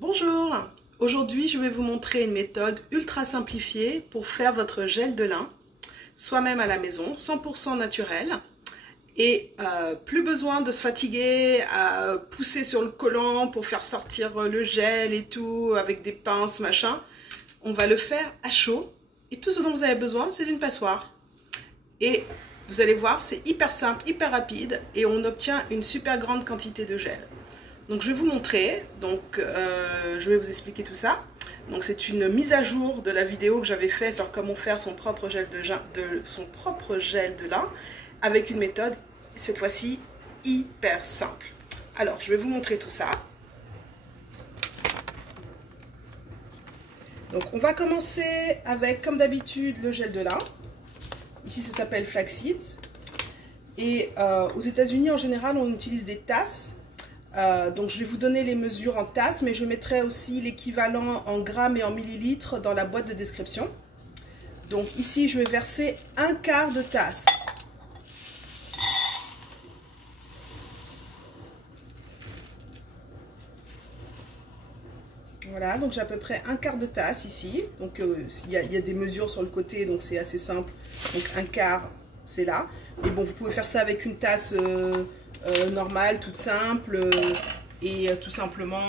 Bonjour, aujourd'hui je vais vous montrer une méthode ultra simplifiée pour faire votre gel de lin, soi-même à la maison, 100% naturel. Et plus besoin de se fatiguer à pousser sur le collant pour faire sortir le gel et tout, avec des pinces, machin. On va le faire à chaud et tout ce dont vous avez besoin, c'est d'une passoire. Et vous allez voir, c'est hyper simple, hyper rapide et on obtient une super grande quantité de gel. Donc je vais vous montrer, je vais vous expliquer tout ça. Donc c'est une mise à jour de la vidéo que j'avais fait sur comment faire son propre gel de lin avec une méthode, cette fois-ci, hyper simple. Alors je vais vous montrer tout ça. Donc on va commencer avec, comme d'habitude, le gel de lin. Ici ça s'appelle Flaxseeds. Et aux États-Unis en général on utilise des tasses. Donc je vais vous donner les mesures en tasses, mais je mettrai aussi l'équivalent en grammes et en millilitres dans la boîte de description. Donc ici je vais verser un quart de tasse. Voilà, donc j'ai à peu près un quart de tasse ici. Donc il y a des mesures sur le côté, donc c'est assez simple. Donc un quart, c'est là. Mais bon, vous pouvez faire ça avec une tasse normale, toute simple, et tout simplement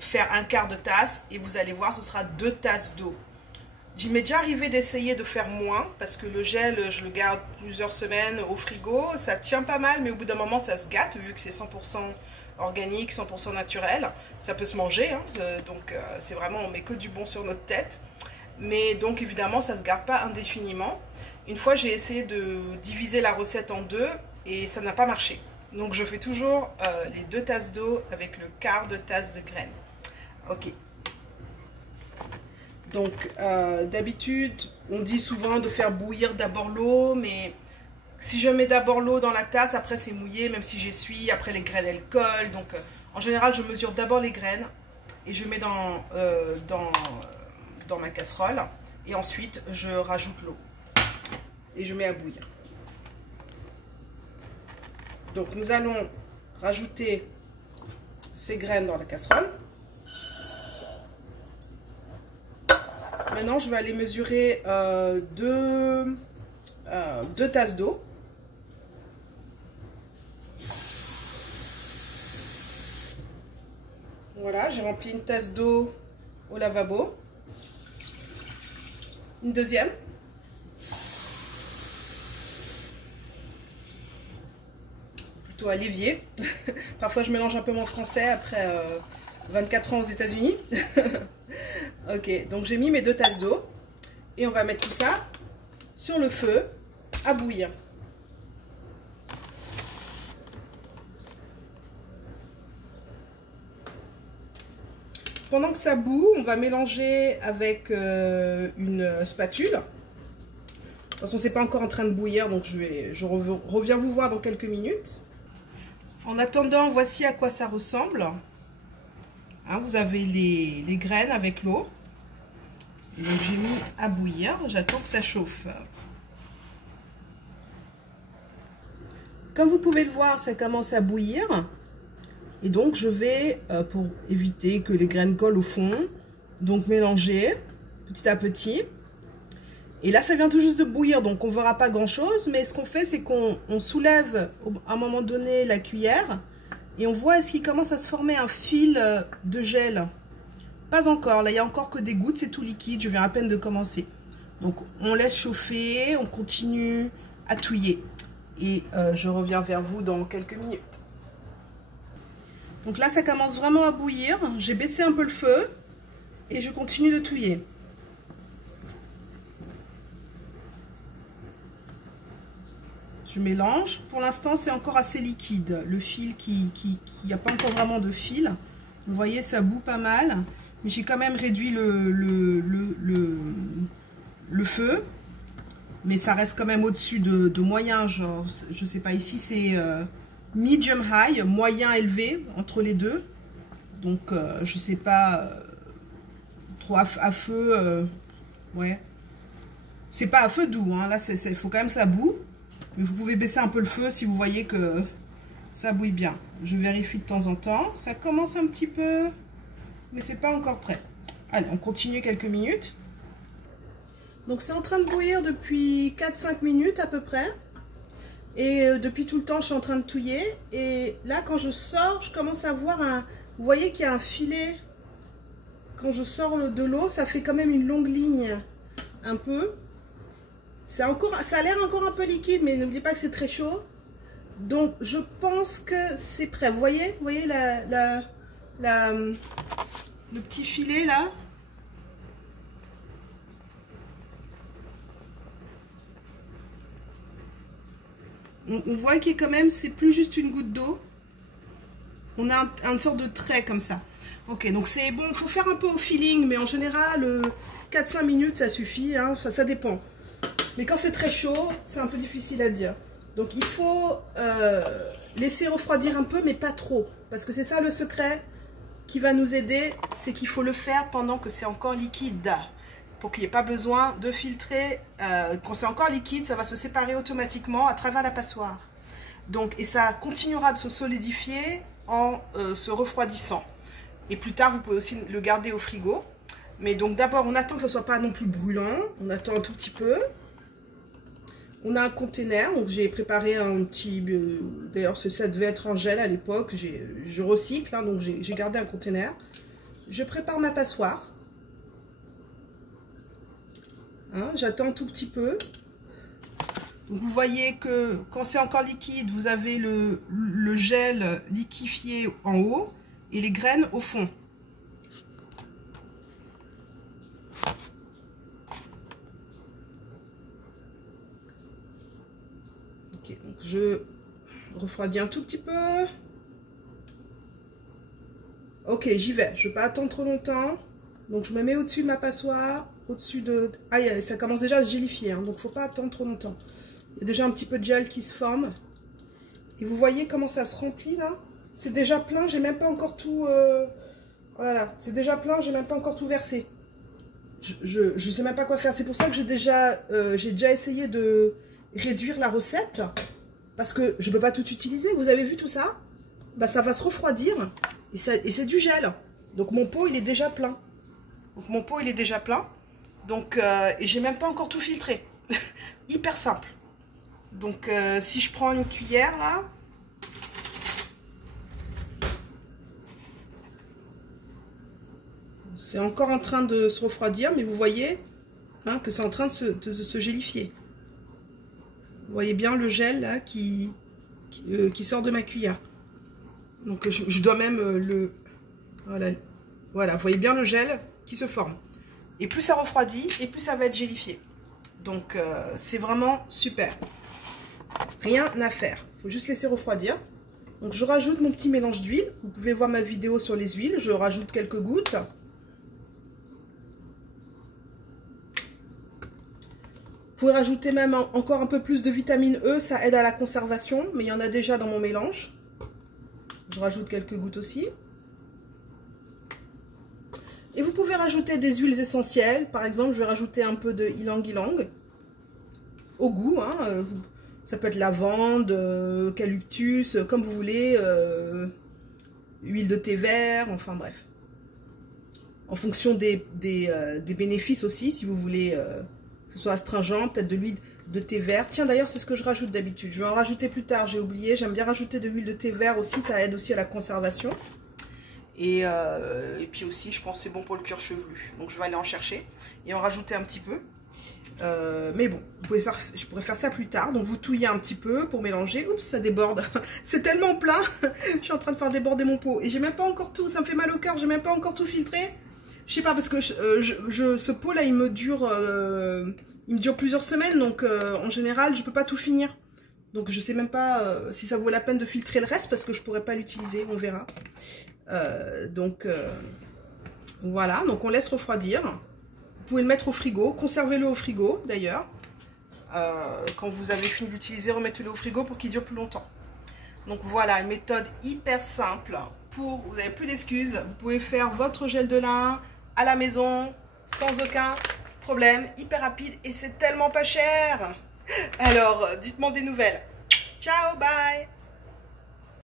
faire un quart de tasse. Et vous allez voir, ce sera 2 tasses d'eau. Il m'est déjà arrivé d'essayer de faire moins, parce que le gel, je le garde plusieurs semaines au frigo. Ça tient pas mal, mais au bout d'un moment, ça se gâte, vu que c'est 100% organique, 100% naturel. Ça peut se manger, hein, c'est vraiment, on met que du bon sur notre tête. Mais donc évidemment, ça ne se garde pas indéfiniment. Une fois, j'ai essayé de diviser la recette en 2 et ça n'a pas marché. Donc je fais toujours les 2 tasses d'eau avec le quart de tasse de graines. Ok. Donc d'habitude, on dit souvent de faire bouillir d'abord l'eau, mais si je mets d'abord l'eau dans la tasse, après c'est mouillé, même si j'essuie, après les graines elles collent. Donc en général, je mesure d'abord les graines et je mets dans ma casserole. Et ensuite, je rajoute l'eau et je mets à bouillir. Donc nous allons rajouter ces graines dans la casserole. Maintenant, je vais aller mesurer 2 tasses d'eau. Voilà, j'ai rempli une tasse d'eau au lavabo. Une deuxième. Plutôt à l'évier. Parfois, je mélange un peu mon français après 24 ans aux États-Unis. Ok, donc j'ai mis mes 2 tasses d'eau. Et on va mettre tout ça sur le feu à bouillir. Pendant que ça bout, on va mélanger avec une spatule. De toute façon, c'est pas encore en train de bouillir, donc je reviens vous voir dans quelques minutes. En attendant, voici à quoi ça ressemble. Hein, vous avez les graines avec l'eau. Donc j'ai mis à bouillir, j'attends que ça chauffe. Comme vous pouvez le voir, ça commence à bouillir. Et donc je vais, pour éviter que les graines collent au fond, donc mélanger petit à petit. Et là ça vient tout juste de bouillir, donc on ne verra pas grand chose. Mais ce qu'on fait, c'est qu'on soulève à un moment donné la cuillère. Et on voit est-ce qu'il commence à se former un fil de gel. Pas encore, là il n'y a encore que des gouttes, c'est tout liquide, je viens à peine de commencer. Donc on laisse chauffer, on continue à touiller. Et je reviens vers vous dans quelques minutes. Donc là ça commence vraiment à bouillir, j'ai baissé un peu le feu et je continue de touiller. Je mélange, pour l'instant c'est encore assez liquide, le fil il n'y a pas encore vraiment de fil. Vous voyez ça bout pas mal, mais j'ai quand même réduit le feu. Mais ça reste quand même au-dessus de moyen, genre, je sais pas, ici c'est medium high, moyen élevé, entre les deux. Donc, je sais pas, trop à feu, ouais. C'est pas à feu doux, hein, là, il faut quand même ça bout. Mais vous pouvez baisser un peu le feu si vous voyez que ça bouille bien. Je vérifie de temps en temps. Ça commence un petit peu mais c'est pas encore prêt. Allez, on continue quelques minutes. Donc c'est en train de bouillir depuis 4-5 minutes à peu près. Et depuis tout le temps, je suis en train de touiller. Et là, quand je sors, je commence à voir un... Vous voyez qu'il y a un filet. Quand je sors de l'eau, ça fait quand même une longue ligne. Un peu. Ça a l'air encore un peu liquide, mais n'oubliez pas que c'est très chaud. Donc, je pense que c'est prêt. Vous voyez le petit filet là? On voit qu'il quand même, c'est plus juste une goutte d'eau. On a une sorte de trait comme ça. Ok, donc c'est bon, il faut faire un peu au feeling, mais en général, 4-5 minutes, ça suffit, hein, ça dépend. Mais quand c'est très chaud, c'est un peu difficile à dire. Donc il faut laisser refroidir un peu, mais pas trop. Parce que c'est ça le secret qui va nous aider, c'est qu'il faut le faire pendant que c'est encore liquide. Pour qu'il n'y ait pas besoin de filtrer. Quand c'est encore liquide, ça va se séparer automatiquement à travers la passoire. Donc, et ça continuera de se solidifier en se refroidissant. Et plus tard, vous pouvez aussi le garder au frigo. Mais donc d'abord, on attend que ce ne soit pas non plus brûlant. On attend un tout petit peu. On a un container. Donc j'ai préparé un petit... D'ailleurs, ça devait être un gel à l'époque. Je recycle, hein, donc j'ai gardé un container. Je prépare ma passoire. Hein, j'attends un tout petit peu. Donc vous voyez que quand c'est encore liquide, vous avez le gel liquéfié en haut et les graines au fond. Ok, donc je refroidis un tout petit peu. Ok, j'y vais. Je ne vais pas attendre trop longtemps. Donc je me mets au-dessus de ma passoire. Au-dessus de... Ah, ça commence déjà à se gélifier, hein, donc il ne faut pas attendre trop longtemps. Il y a déjà un petit peu de gel qui se forme. Et vous voyez comment ça se remplit là? C'est déjà plein, j'ai même pas encore tout... Voilà, c'est déjà plein, j'ai même pas encore tout versé. Je sais même pas quoi faire. C'est pour ça que j'ai déjà essayé de réduire la recette. Parce que je peux pas tout utiliser. Vous avez vu tout ça? Bah, ça va se refroidir. Et c'est du gel. Donc mon pot, il est déjà plein. Donc, et j'ai même pas encore tout filtré. Hyper simple. Donc, si je prends une cuillère, là. C'est encore en train de se refroidir, mais vous voyez hein, que c'est en train de se gélifier. Vous voyez bien le gel, là, qui sort de ma cuillère. Donc, je dois même le... Voilà, vous voyez bien le gel qui se forme. Et plus ça refroidit, et plus ça va être gélifié. Donc, c'est vraiment super. Rien à faire. Il faut juste laisser refroidir. Donc, je rajoute mon petit mélange d'huile. Vous pouvez voir ma vidéo sur les huiles. Je rajoute quelques gouttes. Vous pouvez rajouter même encore un peu plus de vitamine E. Ça aide à la conservation. Mais il y en a déjà dans mon mélange. Je rajoute quelques gouttes aussi. Et vous pouvez rajouter des huiles essentielles. Par exemple, je vais rajouter un peu de ylang-ylang. Au goût. Hein. Ça peut être lavande, eucalyptus, comme vous voulez. Huile de thé vert, enfin bref. En fonction des bénéfices aussi, si vous voulez que ce soit astringent, peut-être de l'huile de thé vert. Tiens, d'ailleurs, c'est ce que je rajoute d'habitude. Je vais en rajouter plus tard, j'ai oublié. J'aime bien rajouter de l'huile de thé vert aussi, ça aide aussi à la conservation. Et puis aussi, je pense que c'est bon pour le cuir chevelu. Donc, je vais aller en chercher et en rajouter un petit peu. Mais bon, je pourrais faire ça plus tard. Donc, vous touillez un petit peu pour mélanger. Oups, ça déborde. C'est tellement plein. Je suis en train de faire déborder mon pot. Et j'ai même pas encore tout. Ça me fait mal au cœur. J'ai même pas encore tout filtré. Je sais pas, parce que ce pot-là, il me dure plusieurs semaines. Donc, en général, je peux pas tout finir. Donc, je sais même pas si ça vaut la peine de filtrer le reste parce que je pourrais pas l'utiliser. On verra. Voilà, donc on laisse refroidir. Vous pouvez le mettre au frigo, conservez-le au frigo d'ailleurs. Quand vous avez fini d'utiliser, remettez-le au frigo pour qu'il dure plus longtemps. Donc voilà, une méthode hyper simple pour, vous n'avez plus d'excuses, vous pouvez faire votre gel de lin à la maison sans aucun problème, hyper rapide et c'est tellement pas cher. Alors, dites-moi des nouvelles. Ciao, bye.